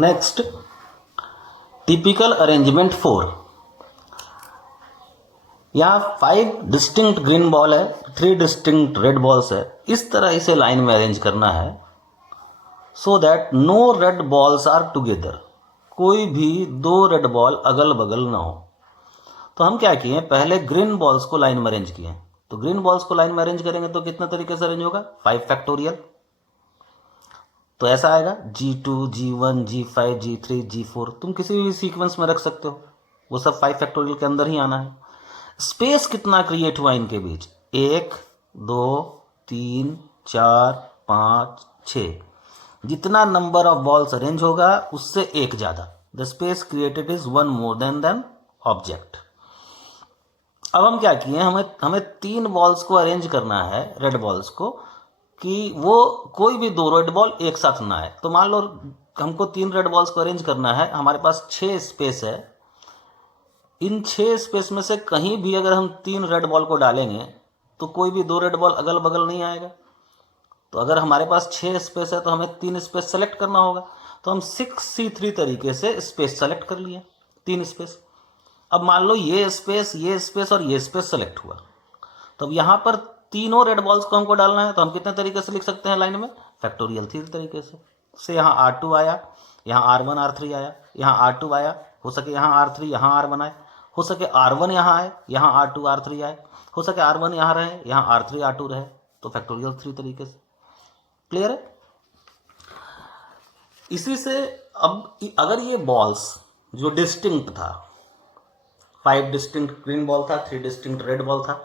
Next, typical arrangement 4। यहाँ 5 distinct green ball है, 3 distinct red balls है। इस तरह इसे लाइन में अरेंज करना है so that no red balls are together, कोई भी 2 रेड बॉल अगल बगल ना हो। तो हम क्या किए, पहले ग्रीन बॉल्स को लाइन में अरेंज किए। तो ग्रीन बॉल्स को लाइन में अरेंज करेंगे तो कितना तरीके से अरेंज होगा, 5 फैक्टोरियल। तो ऐसा आएगा G2, G1, G5, G3, G4। तुम किसी भी सीक्वेंस में रख सकते हो, वो सब 5 फैक्टोरियल के अंदर ही आना है। स्पेस कितना क्रिएट हुआ इनके बीच, 1, 2, 3, 4, 5, 6। जितना नंबर ऑफ बॉल्स अरेंज होगा उससे एक ज़्यादा, the space created is 1 more than object. अब हम क्या किए, हमें 3 बॉल्स को अरेंज करना है, रेड बॉल्स को, कि वो कोई भी 2 रेड बॉल एक साथ ना आए। तो मान लो हमको 3 रेड बॉल्स को अरेंज करना है, हमारे पास 6 स्पेस है। इन 6 स्पेस में से कहीं भी अगर हम 3 रेड बॉल को डालेंगे तो कोई भी 2 रेड बॉल अगल बगल नहीं आएगा। तो अगर हमारे पास 6 स्पेस है तो हमें 3 स्पेस सेलेक्ट करना होगा। तो हम 6C3 तरीके से स्पेस सेलेक्ट कर लिए, 3 स्पेस। अब मान लो ये स्पेस और ये स्पेस सेलेक्ट हुआ, तो अब यहाँ पर तीनों रेड बॉल्स को हमको डालना है। तो हम कितने तरीके से लिख सकते हैं लाइन में, फैक्टोरियल 3 तरीके से यहाँ R2 आया, यहाँ R1 R3 आया, यहाँ R2 आया, हो सके यहाँ R3 यहाँ R1 आए, हो सके R1 यहाँ आए, यहाँ R2 R3 आए, हो सके R1 यहाँ रहे, यहाँ R3 R2 रहे। तो फैक्टोरियल 3 तरीके से। क्लियर है? इसी से अब अगर ये बॉल्स जो डिस्टिंक्ट था, 5 डिस्टिंक्ट ग्रीन बॉल था, 3 डिस्टिंक्ट रेड बॉल था,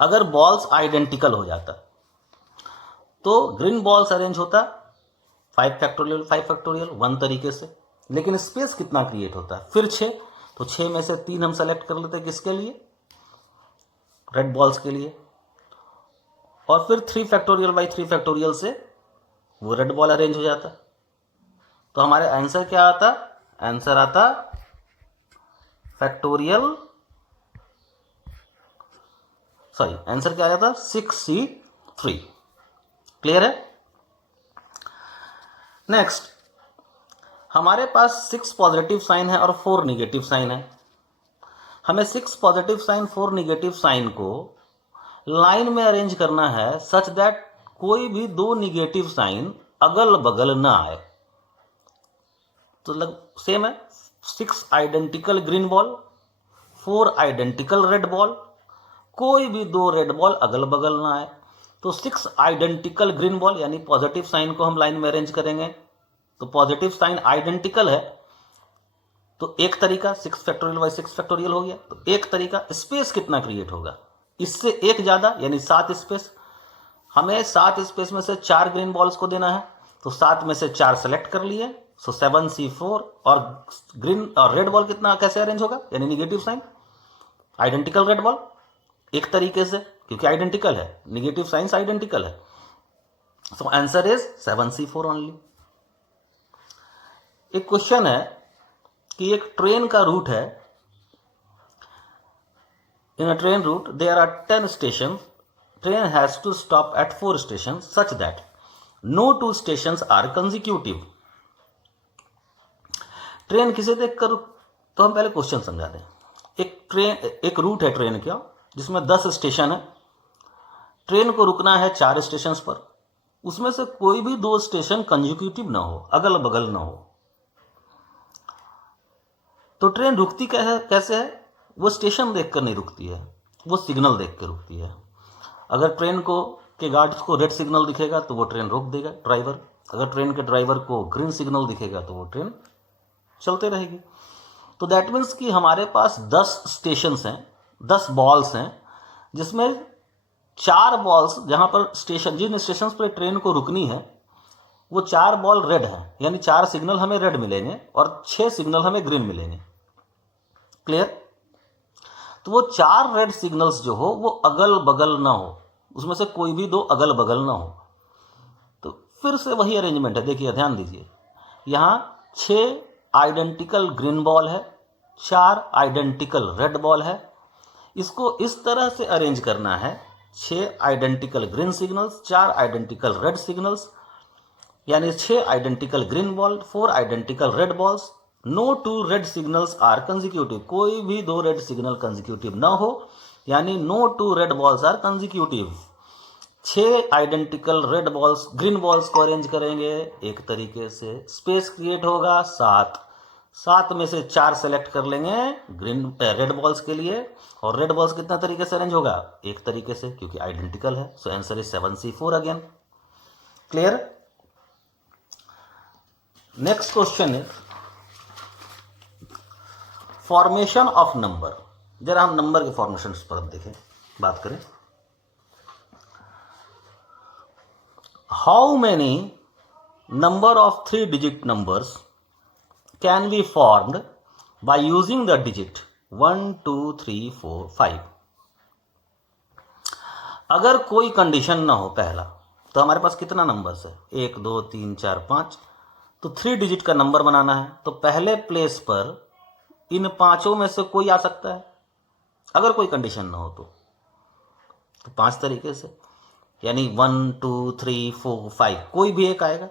अगर बॉल्स आइडेंटिकल हो जाता तो ग्रीन बॉल्स अरेंज होता 5 फैक्टोरियल 5 फैक्टोरियल 1 तरीके से, लेकिन स्पेस कितना क्रिएट होता है, फिर 6। तो 6 में से 3 हम सेलेक्ट कर लेते किसके लिए, रेड बॉल्स के लिए, और फिर 3 फैक्टोरियल बाई 3 फैक्टोरियल से वो रेड बॉल अरेंज हो जाता। तो हमारे आंसर क्या आता, आंसर आता फैक्टोरियल, सॉरी आंसर क्या आया था, 6C3। क्लियर है? नेक्स्ट, हमारे पास 6 पॉजिटिव साइन है और 4 निगेटिव साइन है। हमें 6 पॉजिटिव साइन 4 निगेटिव साइन को लाइन में अरेंज करना है सच दैट कोई भी 2 निगेटिव साइन अगल बगल ना आए। तो सेम है, 6 identical green ball, 4 identical red ball, कोई भी 2 रेड बॉल अगल बगल ना आए। तो 6 आइडेंटिकल ग्रीन बॉल यानी पॉजिटिव साइन को हम लाइन में अरेंज करेंगे। तो पॉजिटिव साइन आइडेंटिकल है तो एक तरीका 6 फैक्टोरियल बाई 6 फैक्टोरियल हो गया। तो एक तरीका, स्पेस कितना क्रिएट होगा, इससे एक ज़्यादा यानी 7 स्पेस। हमें 7 स्पेस में से 4 ग्रीन बॉल्स को देना है, तो 7 में से 4 सेलेक्ट कर लिए, सो 7C4। और ग्रीन और रेड बॉल कितना कैसे अरेंज होगा, यानी negative sign identical red ball एक तरीके से, क्योंकि आइडेंटिकल है, निगेटिव साइंस आइडेंटिकल है। So answer is 7C4 only. एक क्वेश्चन है कि एक ट्रेन का रूट है, in a train route there are 10 station, train has to stop at 4 station such that no 2 station are consecutive. Train किसे देखकर, तो हम पहले क्वेश्चन समझा दें। एक रूट है ट्रेन का जिसमें 10 स्टेशन है, ट्रेन को रुकना है 4 स्टेशन पर, उसमें से कोई भी 2 स्टेशन कंजिक्यूटिव ना हो, अगल बगल ना हो। तो ट्रेन रुकती कैसे है, वो स्टेशन देखकर नहीं रुकती है, वो सिग्नल देख कर रुकती है। अगर ट्रेन को के गार्ड्स को रेड सिग्नल दिखेगा तो वो ट्रेन रोक देगा ड्राइवर, अगर ट्रेन के ड्राइवर को ग्रीन सिग्नल दिखेगा तो वो ट्रेन चलते रहेगी। तो दैट मीन्स कि हमारे पास 10 स्टेशन हैं, 10 बॉल्स हैं, जिसमें 4 बॉल्स जहाँ पर स्टेशन, जिन स्टेशन पर ट्रेन को रुकनी है वो 4 बॉल रेड हैं, यानी 4 सिग्नल हमें रेड मिलेंगे और 6 सिग्नल हमें ग्रीन मिलेंगे। क्लियर? तो वो 4 रेड सिग्नल्स जो हो वो अगल बगल ना हो, उसमें से कोई भी 2 अगल बगल ना हो। तो फिर से वही अरेंजमेंट है, देखिए ध्यान दीजिए, यहाँ 6 आइडेंटिकल ग्रीन बॉल है, 4 आइडेंटिकल रेड बॉल है। इसको इस तरह से अरेंज करना है, 6 identical green signals, 4 identical red signals, यानी 6 identical green ball, 4 identical red balls, no 2 red signals are consecutive, कोई भी 2 रेड सिग्नल कंजिक्यूटिव ना हो, यानी no 2 red balls are consecutive. 6 identical red balls green balls को arrange करेंगे एक तरीके से, स्पेस क्रिएट होगा 7 में से 4 सेलेक्ट कर लेंगे रेड बॉल्स के लिए, और रेड बॉल्स कितना तरीके से अरेंज होगा, एक तरीके से, क्योंकि आइडेंटिकल है। So answer is 7C4 again. Clear? Next question is formation of number. जरा हम नंबर के फॉर्मेशन पर देखें, बात करें। How many number of 3 digit numbers can be formed by using the digit 1 2 3 4 5। अगर कोई कंडीशन ना हो पहला, तो हमारे पास कितना नंबर्स है, 1 2 3 4 5, तो 3 डिजिट का नंबर बनाना है। तो पहले प्लेस पर इन 5 में से कोई आ सकता है, अगर कोई कंडीशन ना हो तो 5 तरीके से, यानी 1 2 3 4 5 कोई भी एक आएगा।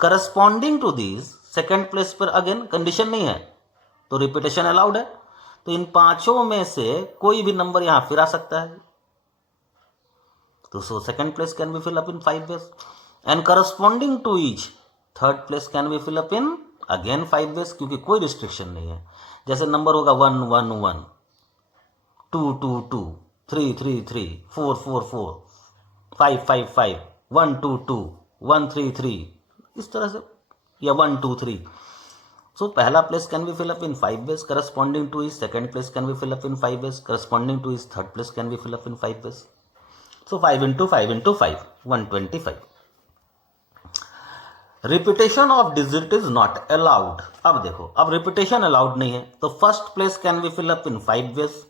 Corresponding to this second place पर अगेन कंडीशन नहीं है, तो रिपीटेशन अलाउड है, तो इन 5 में से कोई भी नंबर यहां फिर आ सकता है। तो so second place can be fill up in 5 ways, and corresponding to each third place can be fill up in again 5 ways, क्योंकि कोई रिस्ट्रिक्शन नहीं है। जैसे नंबर होगा 1 1 1, 2 2 2, 3 3 3, 4 4 4, 5 5 5, 1 2 2, 1 3 3, इस तरह से, या 1 2 3। सो पहला place can be fill up in 5 ways, corresponding to is second place can be fill up in 5 ways, corresponding to is third place can be fill up in 5 ways. So 5 into 5 into 5, 125। Repetition of digit is not allowed. अब देखो, अब repetition allowed नहीं है, तो first place can be fill up in 5 ways,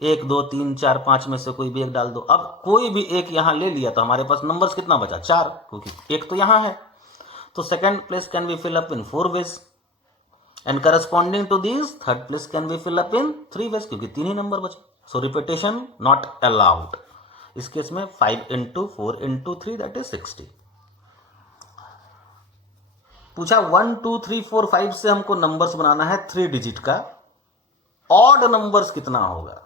1 2 3 4 5 में से कोई भी एक डाल दो। अब कोई भी एक यहां ले लिया तो हमारे पास नंबर्स कितना बचा, 4, क्योंकि एक तो यहां है। तो second place can be fill up in 4 ways, and corresponding to this third place can be fill up in 3 ways, क्योंकि 3 ही नंबर बचे। So repetition not allowed. इस केस में 5 into 4 into 3 दैट इज 60। पूछा 1 2 3 4 5 से हमको नंबर्स बनाना है 3 digit का, ऑड नंबर्स कितना होगा।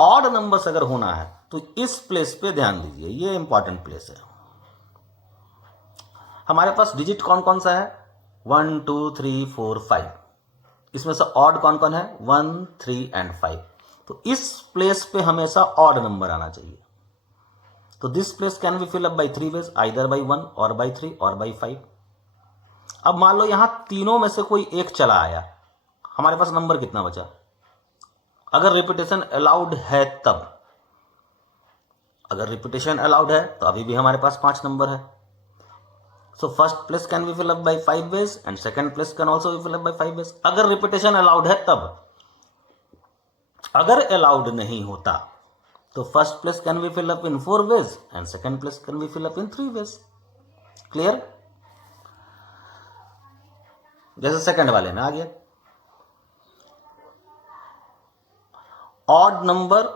ऑड नंबर्स अगर होना है तो इस प्लेस पे ध्यान दीजिए, ये इंपॉर्टेंट प्लेस है। हमारे पास डिजिट कौन कौन सा है, 1 2 3 4 5, इसमें से ऑड कौन कौन है, 1 3 and 5। तो इस प्लेस पे हमेशा ऑड नंबर आना चाहिए। तो this place can be fill up by 3 ways, either by 1 और बाई 3 और बाई 5। अब मान लो यहां तीनों में से कोई एक चला आया, हमारे पास नंबर कितना बचा, अगर रिपीटेशन अलाउड है तब। अगर रिपीटेशन अलाउड है तो अभी भी हमारे पास 5 नंबर है। So first place can be fill up by 5 ways and second place can also be fill up by 5 ways, अगर रिपीटेशन अलाउड है तब। अगर अलाउड नहीं होता तो first place can be fill up in 4 ways and second place can be fill up in 3 ways. Clear? जैसे second वाले में आ गया, odd number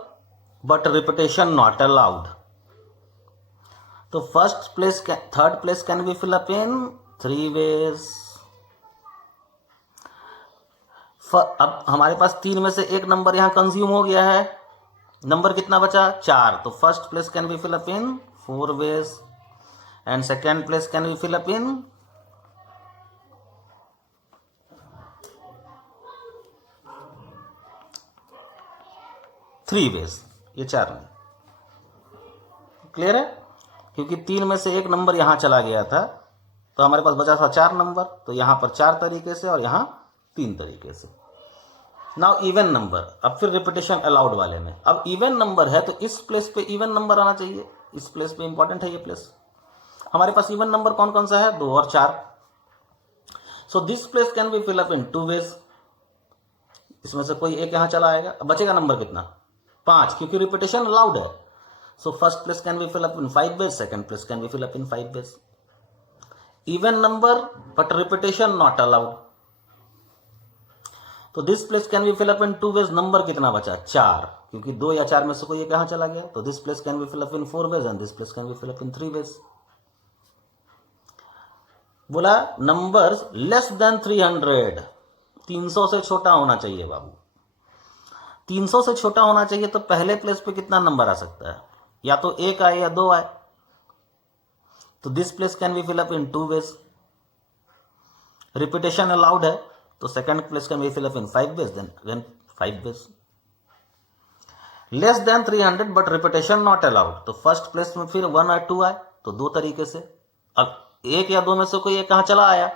but repetition not allowed, तो first place third place can be fill up in 3 ways. अब हमारे पास 3 में से एक नंबर यहां कंज्यूम हो गया है, नंबर कितना बचा, 4। तो first place can be fill up in 4 ways and second place can be fill up in 3 ways, ये 4 में। क्लियर है? क्योंकि 3 में से एक नंबर यहां चला गया था, तो हमारे पास बचा था 4 नंबर, तो यहां पर 4 तरीके से और यहां 3 तरीके से। नाउ इवन नंबर, अब फिर रिपीटेशन अलाउड वाले में, अब इवन नंबर है तो इस प्लेस पे इवन नंबर आना चाहिए, इस प्लेस पे इंपॉर्टेंट है ये प्लेस। हमारे पास इवन नंबर कौन कौन सा है, 2 और 4। So this place can be fill up in 2 ways, इसमें से कोई एक यहां चला आएगा, अब बचेगा नंबर कितना, 5, क्योंकि रिपीटेशन अलाउड है। So first place can be fill up in 5 ways, second place can be fill up in 5 ways. Even number but repetition not allowed, तो this place can be fill up in 2 ways, number कितना बचा, 4, क्योंकि 2 या 4 में से कोई एक यहां चला गया। तो this place can be fill up in 4 ways and this place can be fill up in 3 ways. बोला नंबर्स लेस देन 300, 300 से छोटा होना चाहिए बाबू। 300 से छोटा होना चाहिए तो पहले प्लेस पे कितना नंबर आ सकता है, या तो 1 आए या 2 आए। तो this place can be fill up in 2 ways. Repetition allowed है तो second place can be fill up in 5 ways, then again 5 ways. Less than 300 but repetition not allowed, तो फर्स्ट प्लेस में फिर 1 और 2 आए, तो 2 तरीके से। अब 1 या 2 में से कोई एक कहाँ चला आया,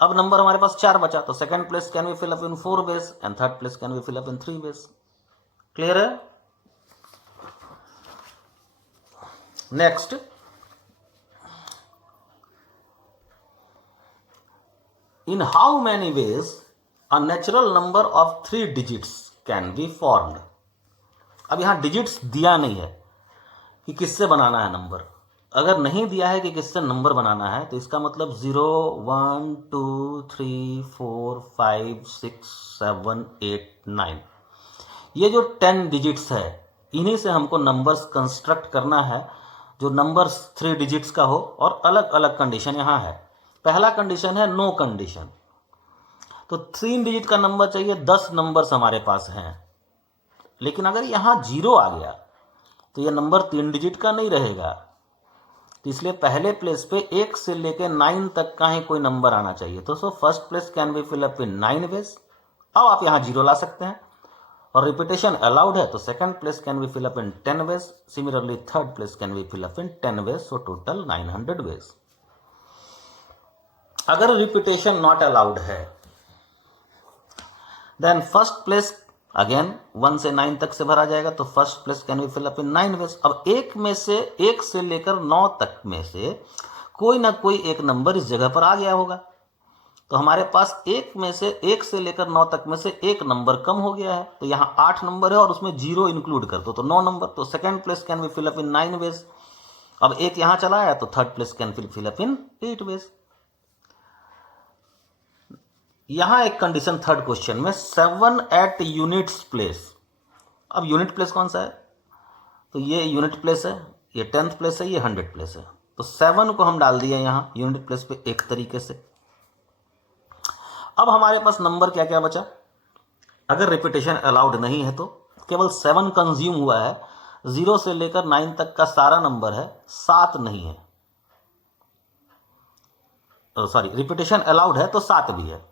अब नंबर हमारे पास 4 बचा, तो second place can be fill up in 4 ways and third place can be fill up in 3 ways. Clear है? Next, in how many ways a natural number of 3 digits can be formed. अब यहां digits दिया नहीं है कि किससे बनाना है number. अगर नहीं दिया है कि किससे नंबर बनाना है तो इसका मतलब 0 1 2 3 4 5 6 7 8 9, ये जो 10 डिजिट्स है इन्हीं से हमको नंबर्स कंस्ट्रक्ट करना है जो नंबर्स 3 डिजिट्स का हो। और अलग अलग कंडीशन यहाँ है। पहला कंडीशन है नो कंडीशन, तो 3 डिजिट का नंबर चाहिए, 10 नंबर्स हमारे पास हैं। लेकिन अगर यहाँ 0 आ गया तो यह नंबर 3 डिजिट का नहीं रहेगा, तो इसलिए पहले प्लेस पे 1 से लेकर 9 तक का ही कोई नंबर आना चाहिए। तो so first place can be fill up in 9 ways. अब आप यहाँ 0 ला सकते हैं और रिपीटेशन अलाउड है तो second place can be fill up in 10 ways. Similarly third place can be fill up in 10 ways, so total 900 ways. अगर repetition not allowed है देन फर्स्ट प्लेस अगेन 1 से 9 तक से भरा जाएगा, तो first place can be fill up in 9 ways. अब 1 से लेकर 9 तक में से कोई ना कोई एक नंबर इस जगह पर आ गया होगा, तो हमारे पास 1 से लेकर 9 तक में से एक नंबर कम हो गया है, तो यहाँ 8 नंबर है और उसमें 0 इंक्लूड कर दो तो 9 नंबर। तो second place can be fill up in 9 ways. अब 1 यहाँ चला आया तो third place can fill up in 8 ways. यहां एक कंडीशन थर्ड क्वेश्चन में 7 एट यूनिट्स प्लेस। अब यूनिट प्लेस कौन सा है, तो ये यूनिट प्लेस है, ये 10th प्लेस है, ये 100 प्लेस है, तो 7 को हम डाल दिए यहां यूनिट प्लेस पे एक तरीके से। अब हमारे पास नंबर क्या क्या बचा, अगर रिपीटेशन अलाउड नहीं है तो केवल 7 कंज्यूम हुआ है, 0 से लेकर 9 तक का सारा नंबर है, 7 नहीं है। सॉरी, रिपीटेशन अलाउड है तो 7 भी है।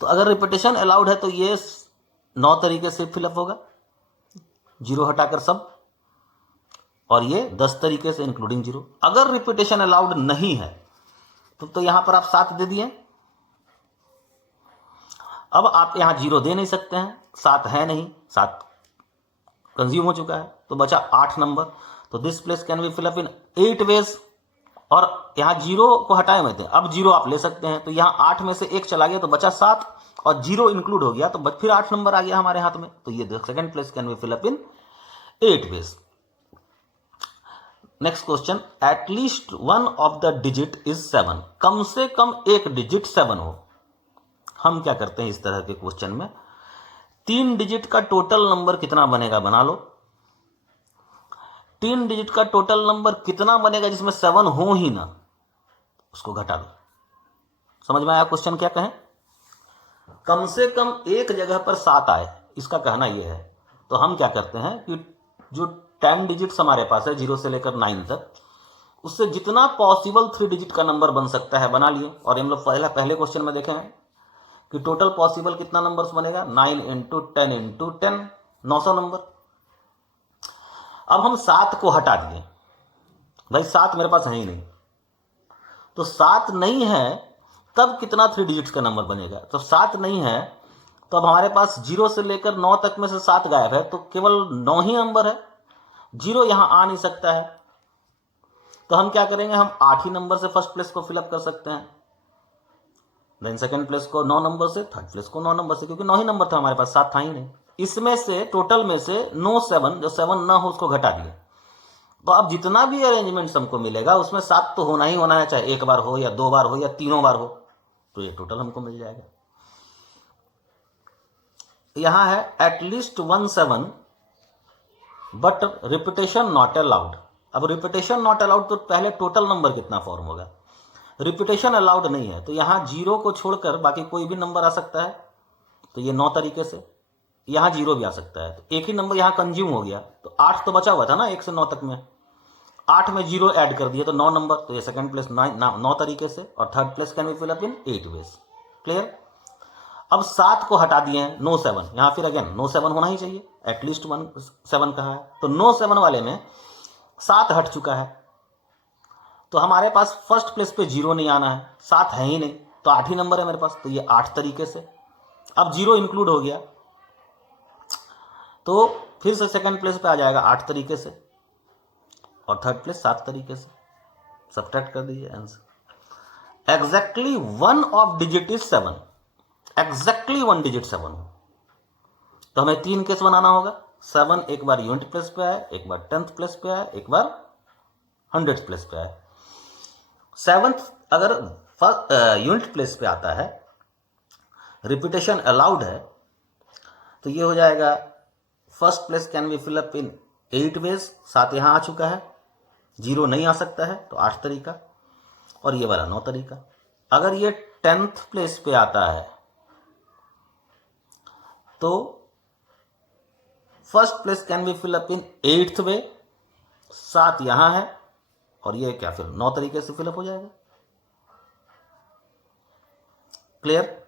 तो अगर रिपीटेशन अलाउड है तो ये 9 तरीके से फिलअप होगा, 0 हटाकर सब, और ये 10 तरीके से इंक्लूडिंग 0। अगर रिपीटेशन अलाउड नहीं है तो यहां पर आप 7 दे दिए। अब आप यहां 0 दे नहीं सकते हैं, 7 है नहीं, 7 कंज्यूम हो चुका है, तो बचा 8 नंबर। तो this place can be fill up in 8 ways. और यहाँ 0 को हटाए हुए थे, अब 0 आप ले सकते हैं, तो यहाँ 8 में से 1 चला गया तो बचा 7 और 0 इंक्लूड हो गया तो फिर 8 नंबर आ गया हमारे हाथ में, तो ये second place can be fill up in 8 ways. Next question, at least one of the digit is 7, कम से कम एक डिजिट 7 हो। हम क्या करते हैं इस तरह के क्वेश्चन में, 3 डिजिट का टोटल नंबर कितना बनेगा बना लो। 3 डिजिट का टोटल नंबर कितना बनेगा जिसमें 7 हो ही ना, उसको घटा दो। समझ में आया क्वेश्चन क्या कहें, कम से कम एक जगह पर 7 आए, इसका कहना यह है। तो हम क्या करते हैं कि जो 10 डिजिट्स हमारे पास है 0 से लेकर 9 तक, उससे जितना पॉसिबल 3 डिजिट का नंबर बन सकता है बना लिए। और हम लोग पहले क्वेश्चन में देखें कि टोटल पॉसिबल कितना नंबर्स बनेगा, 9 इंटू 10 इंटू 10, 900 नंबर। अब हम 7 को हटा दिए, भाई 7 मेरे पास है ही नहीं, तो 7 नहीं है तब कितना 3 डिजिट्स का नंबर बनेगा। तो 7 नहीं है तो अब हमारे पास 0 से लेकर 9 तक में से 7 गायब है, तो केवल 9 ही नंबर है, 0 यहां आ नहीं सकता है। तो हम क्या करेंगे, हम 8 ही नंबर से फर्स्ट प्लेस को फिलअप कर सकते हैं, देन सेकंड प्लेस को 9 नंबर से, थर्ड प्लेस को 9 नंबर से, क्योंकि 9 ही नंबर था हमारे पास, 7 था ही नहीं। इसमें से टोटल में से नो 7, जो 7 ना हो उसको घटा दिए। तो अब जितना भी अरेंजमेंट हमको मिलेगा उसमें 7 तो होना ही होना है, चाहे एक बार हो या 2 बार हो या तीनों बार हो, तो ये टोटल हमको मिल जाएगा। यहां है at least 1 7 but repetition not allowed. अब रिपीटेशन नॉट अलाउड तो पहले टोटल नंबर कितना फॉर्म होगा, रिपीटेशन अलाउड नहीं है, तो यहाँ 0 को छोड़कर बाकी कोई भी नंबर आ सकता है, तो ये 9 तरीके से। यहाँ 0 भी आ सकता है, तो एक ही नंबर यहाँ कंज्यूम हो गया, तो 8 तो बचा हुआ था ना 1 से 9 तक में, 8 में 0 ऐड कर दिया तो 9 नंबर, तो ये सेकंड प्लेस 9 तरीके से, और third place can be fill up in 8 ways. Clear. अब 7 को हटा दिए हैं, नो 7, यहाँ फिर अगेन नो 7 होना ही चाहिए, एटलीस्ट 1 7 कहा है, तो नो 7 वाले में 7 हट चुका है, तो हमारे पास फर्स्ट प्लेस पे 0 नहीं आना है, 7 है ही नहीं, तो 8 ही नंबर है मेरे पास, तो ये 8 तरीके से। अब 0 इंक्लूड हो गया, तो फिर से सेकंड प्लेस पे आ जाएगा 8 तरीके से, और थर्ड प्लेस 7 तरीके से। सब्ट्रैक्ट कर दीजिए answer. Exactly 1 of digit is 7, exactly 1 digit 7 हो, तो हमें 3 केस बनाना होगा। 7 एक बार यूनिट प्लेस पे आए, एक बार 10th प्लेस पे आए, एक बार 100th प्लेस पे आए। 7th अगर यूनिट प्लेस पे आता है, रिपीटेशन अलाउड है, तो ये हो जाएगा first place can be fill up in 8 ways, 7 यहाँ आ चुका है, 0 नहीं आ सकता है, तो 8 तरीका, और ये वाला 9 तरीका। अगर ये 10th प्लेस पे आता है, तो first place can be fill up in 8th way, 7 यहां है, और ये क्या फिर 9 तरीके से फिलअप हो जाएगा। क्लियर।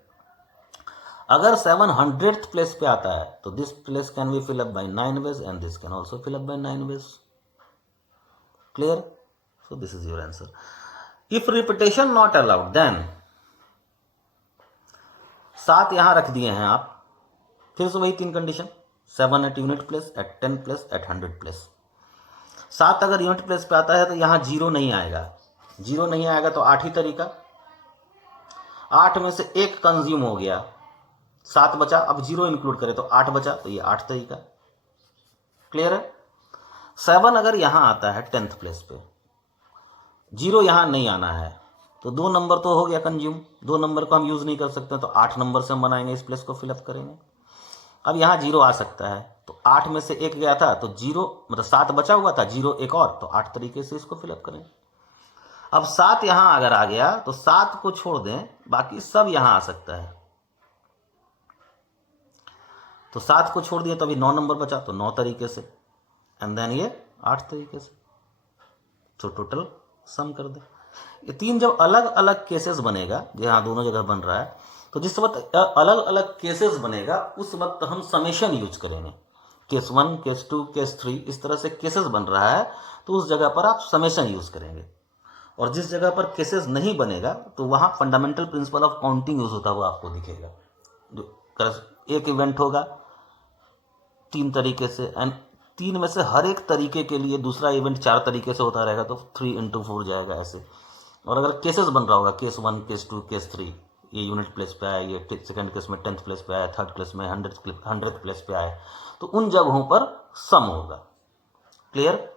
अगर 700th प्लेस पे आता है, तो this place can be fill up by 9 ways and this can also fill up by 9 ways. Clear. So this is your answer. If repetition not allowed then 7 यहां रख दिए हैं आप, फिर से वही 3 condition, 7 at unit place, at 10 place, at 100 place. 7 अगर unit place पे आता है तो यहां 0 नहीं आएगा, 0 नहीं आएगा तो 8 ही तरीका, 8 में से 1 कंज्यूम हो गया, 7 बचा, अब 0 इंक्लूड करें तो 8 बचा, तो ये 8 तरीका। क्लियर है। 7 अगर यहां आता है 10th प्लेस पे, 0 यहां नहीं आना है, तो 2 नंबर तो हो गया कंज्यूम, 2 नंबर को हम यूज नहीं कर सकते, तो 8 नंबर से हम बनाएंगे, इस प्लेस को फिलअप करेंगे। अब यहां 0 आ सकता है, तो 8 में से 1 गया था, तो 0 मतलब 7 बचा हुआ था, 0 एक और, तो 8 तरीके से इसको फिलअप करेंगे। अब 7 यहां अगर आ गया, तो 7 को छोड़ दें, बाकी सब यहां आ सकता है, तो 7 को छोड़ दिया तो अभी 9 नंबर बचा, तो 9 तरीके से, एंड देन ये 8 तरीके से। तो टोटल सम कर दे। ये 3 जब अलग अलग केसेस बनेगा, जहां दोनों जगह बन रहा है, तो जिस वक्त अलग अलग केसेस बनेगा उस वक्त हम समेशन यूज करेंगे। केस 1, केस 2, केस 3, इस तरह से केसेस बन रहा है, तो उस जगह पर आप समेशन यूज करेंगे। और जिस जगह पर केसेस नहीं बनेगा, तो वहां fundamental principle of counting use होता हुआ आपको दिखेगा। जो एक इवेंट होगा 3 तरीके से, एंड 3 में से हर एक तरीके के लिए दूसरा इवेंट 4 तरीके से होता रहेगा, तो 3 into 4 जाएगा ऐसे। और अगर केसेस बन रहा होगा, केस 1, केस 2, केस 3, ये यूनिट प्लेस पे आया, ये सेकंड केस में 10th प्लेस पे आया, थर्ड केस में 100th प्लेस पे आए, तो उन जगहों पर सम होगा। क्लियर।